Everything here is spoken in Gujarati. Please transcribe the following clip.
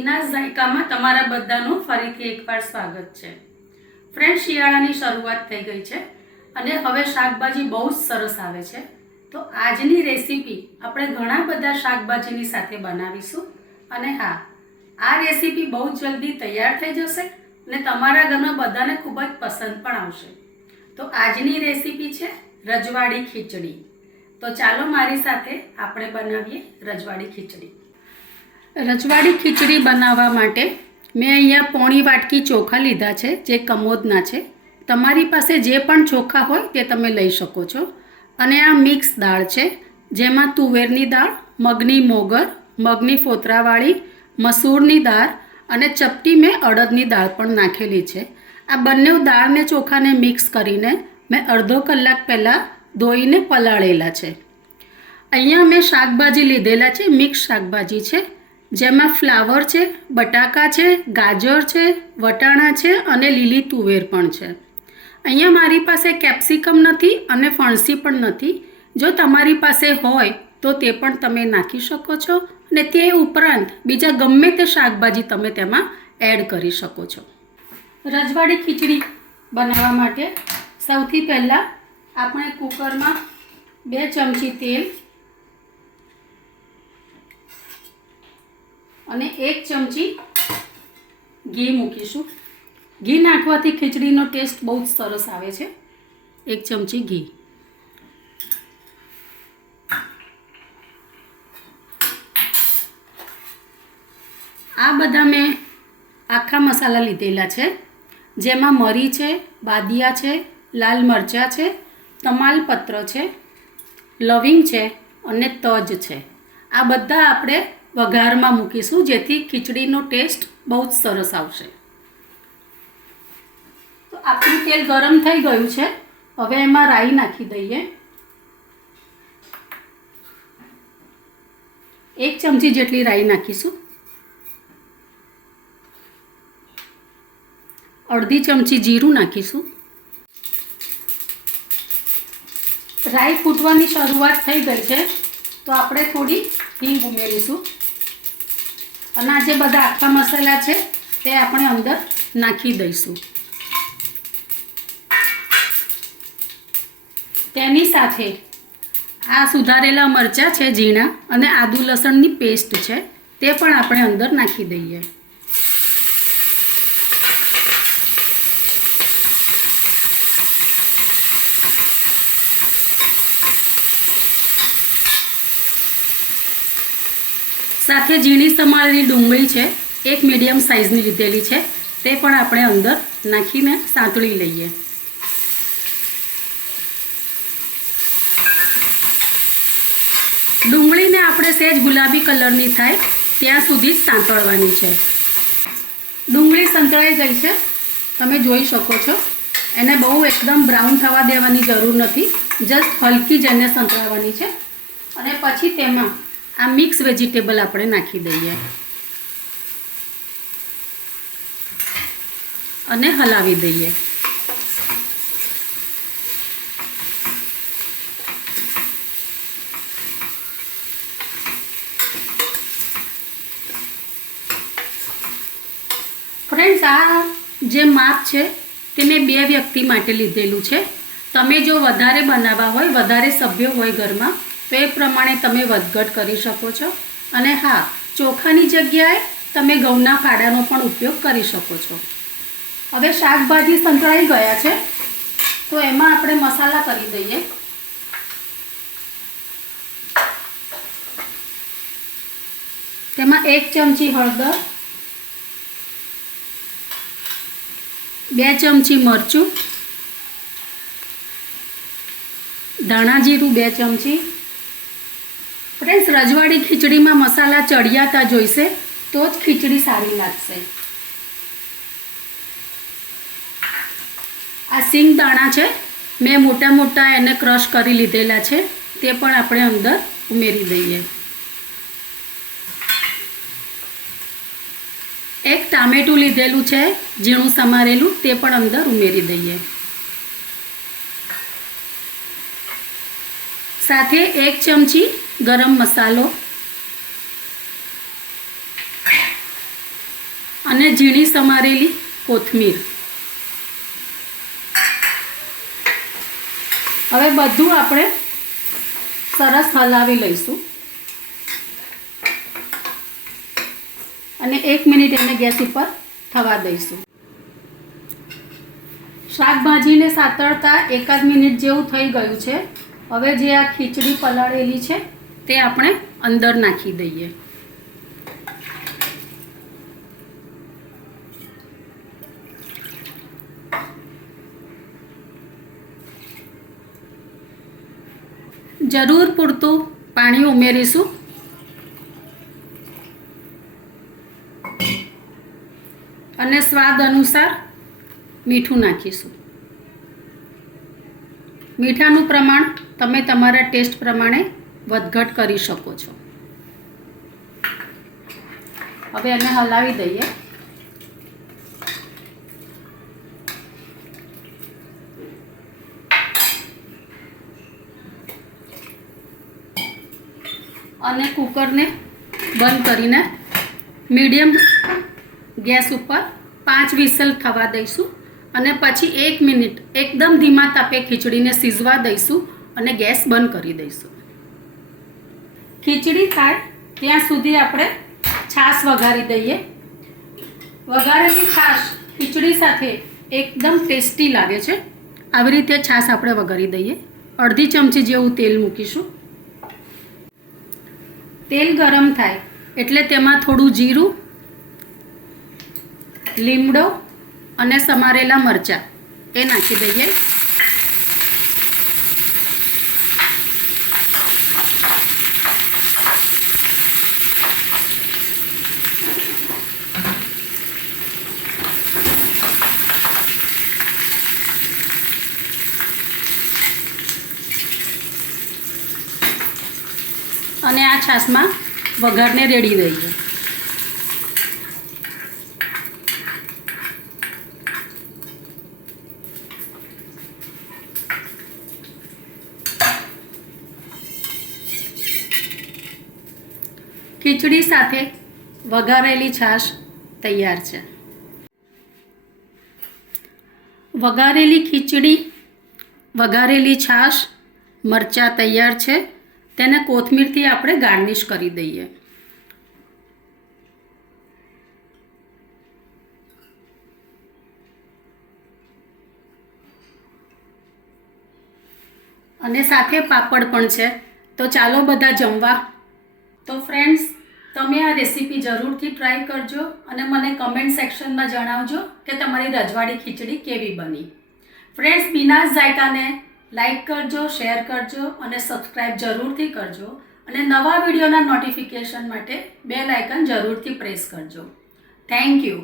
હિનાસ જાયકામાં તમારા બધાનું ફરીથી એકવાર સ્વાગત છે। ફ્રેન્ડ, શિયાળાની શરૂઆત થઈ ગઈ છે અને હવે શાકભાજી બહુ જ સરસ આવે છે। તો આજની રેસીપી આપણે ઘણા બધા શાકભાજીની સાથે બનાવીશું અને હા, આ રેસીપી બહુ જ જલ્દી તૈયાર થઈ જશે અને તમારા ઘરમાં બધાને ખૂબ જ પસંદ પણ આવશે। તો આજની રેસીપી છે રજવાડી ખીચડી। તો ચાલો મારી સાથે આપણે બનાવીએ રજવાડી ખીચડી। રજવાડી ખીચડી બનાવવા માટે મેં અહીંયા પોણી વાટકી ચોખા લીધા છે, જે કમોદના છે। તમારી પાસે જે પણ ચોખા હોય તે તમે લઈ શકો છો। અને આ મિક્સ દાળ છે, જેમાં તુવેરની દાળ, મગની મોગર, મગની ફોતરાવાળી, મસૂરની દાળ અને ચપટી મેં અડદની દાળ પણ નાખેલી છે। આ બંને દાળને ચોખાને મિક્સ કરીને મેં અડધો કલાક પહેલાં ધોઈને પલાળેલા છે। અહીંયા મેં શાકભાજી લીધેલા છે, મિક્સ શાકભાજી છે, જેમાં ફ્લાવર છે, બટાકા છે, ગાજર છે, વટાણા છે અને લીલી તુવેર પણ છે। અહીંયા મારી પાસે કેપ્સિકમ નથી અને ફણસી પણ નથી। જો તમારી પાસે હોય તો તે પણ તમે નાખી શકો છો અને તે ઉપરાંત બીજા ગમે તે શાકભાજી તમે તેમાં એડ કરી શકો છો। રજવાડી ખીચડી બનાવવા માટે સૌથી પહેલાં આપણે કુકરમાં 2 ચમચી તેલ અને 1 ચમચી ઘી મૂકીશું। ઘી નાખવાથી ખીચડીનો ટેસ્ટ બહુ જ સરસ આવે છે। 1 ચમચી ઘી, આ બધા મેં આખા મસાલા લીધેલા છે, જેમાં મરી છે, બાદિયા છે, લાલ મરચાં છે, તમાલપત્ર છે, લવિંગ છે અને તજ છે। આ બધા આપણે વઘારમાં મૂકીશું, જેથી ખીચડીનો ટેસ્ટ બહુ જ સરસ આવશે। તો આપણું તેલ ગરમ થઈ ગયું છે, હવે એમાં રાઈ નાખી દઈએ। 1 ચમચી જેટલી રાઈ નાખીશું। અડધી ચમચી જીરું નાખીશું। રાઈ ફૂટવાની શરૂઆત થઈ ગઈ છે, તો આપણે થોડી હિંગ ઉમેરીશું અને આ જે બધા આખા મસાલા છે તે આપણે અંદર નાખી દઈશું। તેની સાથે આ સુધારેલા મરચાં છે ઝીણા અને આદુ લસણની પેસ્ટ છે, તે પણ આપણે અંદર નાખી દઈએ। સાથે ઝીણી સમારેલી ડુંગળી છે, 1 મીડિયમ સાઇઝની લીધેલી છે, તે પણ આપણે અંદર નાખીને સાંતળી લઈએ। ડુંગળીને આપણે સહેજ ગુલાબી કલરની થાય ત્યાં સુધી જ સાંતળવાની છે। ડુંગળી સંતળાઈ ગઈ છે, તમે જોઈ શકો છો। એને બહુ એકદમ બ્રાઉન થવા દેવાની જરૂર નથી, જસ્ટ હલકી જ એને સંતળાવવાની છે। અને પછી તેમાં આ મિક્સ વેજીટેબલ આપણે નાખી દઈએ અને હલાવી દઈએ। ફ્રેન્ડ્સ, આ જે માપ છે તે મેં 2 વ્યક્તિ માટે લીધેલું છે। તમે જો વધારે બનાવવા હોય, વધારે સભ્યો હોય ઘરમાં, તો એ પ્રમાણે તમે વધઘટ કરી શકો છો। અને હા, ચોખાની જગ્યાએ તમે ઘઉંના ફાડાનો પણ ઉપયોગ કરી શકો છો। હવે શાકભાજી સંતળાઈ ગયા છે, તો એમાં આપણે મસાલા કરી દઈએ। તેમાં 1 ચમચી હળદર, 2 ચમચી મરચું, ધાણા જીરું 2 ચમચી। ફ્રેન્ડ્સ, રજવાડી ખીચડીમાં મસાલા ચડિયાતા જોઈશે તો જ ખીચડી સારી લાગશે। આ સિંગ દાણા છે, મેં મોટા મોટા એને ક્રશ કરી લીધેલા છે, તે પણ આપણે અંદર ઉમેરી દઈએ। 1 ટામેટું લીધેલું છે, ઝીણું સમારેલું, તે પણ અંદર ઉમેરી દઈએ। સાથે 1 ચમચી ગરમ મસાલો, અને ઝીણી સમારેલી કોથમીર. હવે બધું આપણે સરસ હલાવી લઈશું અને 1 મિનિટ એને ગેસ ઉપર થવા દઈશું. શાકભાજીને સાતળતા 1 મિનિટ જેવું થઈ ગયું છે. હવે જે આ ખીચડી પલાળેલી છે તે આપણે અંદર નાખી દઈએ. જરૂર પૂરતું પાણી ઉમેરીશું અને સ્વાદ અનુસાર મીઠું નાખીશું. મીઠાનું પ્રમાણ તમે તમારા ટેસ્ટ પ્રમાણે વધઘટ કરી શકો છો. હવે એને હલાવી દઈએ. અને કુકરને બંધ કરીને મીડિયમ ગેસ ઉપર 5 વિસલ થવા દઈશું અને પછી 1 મિનિટ એકદમ ધીમા તાપે ખીચડીને સિઝવા દઈશું અને ગેસ બંધ કરી દઈશું. ખીચડી થાય ત્યાં સુધી આપણે છાશ વઘારી દઈએ. વઘારેલી છાશ ખીચડી સાથે એકદમ ટેસ્ટી લાગે છે. આવી રીતે છાશ આપણે વઘારી દઈએ. અડધી ચમચી જેવું તેલ મૂકીશું. તેલ ગરમ થાય એટલે તેમાં થોડું જીરું, લીમડો અને સમારેલા મરચાં એ નાખી દઈએ. અને આ છાશમાં વઘારને રેડી દઈએ. ખીચડી સાથે વઘારેલી છાશ તૈયાર છે. વઘારેલી ખીચડી, વઘારેલી છાશ, મરચાં તૈયાર છે. તેને કોથમીરથી આપણે ગાર્નિશ કરી દઈએ. અને સાથે પાપડ પણ છે. તો ચાલો બધા જમવા. તો ફ્રેન્ડ્સ, તમે આ રેસીપી જરૂરથી ટ્રાય કરજો અને મને કમેન્ટ સેક્શનમાં જણાવજો કે તમારી રજવાડી ખીચડી કેવી બની. ફ્રેન્ડ્સ, બીનાઝ ઝાયકાને લાઈક કરજો, શેર કરજો અને સબસ્ક્રાઈબ જરૂરથી કરજો. અને નવા વિડીયોના નોટિફિકેશન માટે બેલ આઇકન જરૂરથી પ્રેસ કરજો. Thank you.